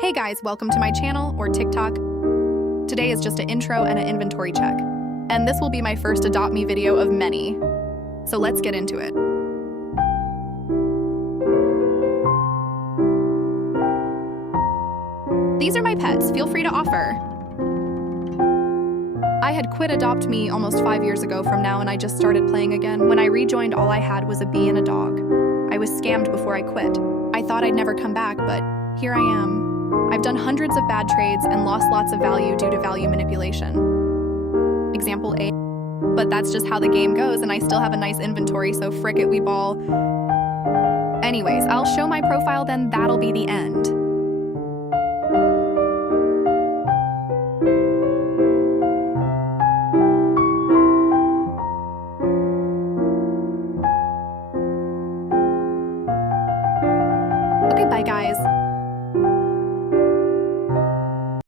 Hey guys, welcome to my channel, or TikTok. Today is just an intro and an inventory check. And this will be my first Adopt Me video of many. So let's get into it. These are my pets, feel free to offer. I had quit Adopt Me almost 5 years ago from now, and I just started playing again. When I rejoined, all I had was a bee and a dog. I was scammed before I quit. I thought I'd never come back, but here I am. I've done hundreds of bad trades and lost lots of value due to value manipulation. Example A. But that's just how the game goes, and I still have a nice inventory, so frick it, we ball. Anyways, I'll show my profile, then that'll be the end.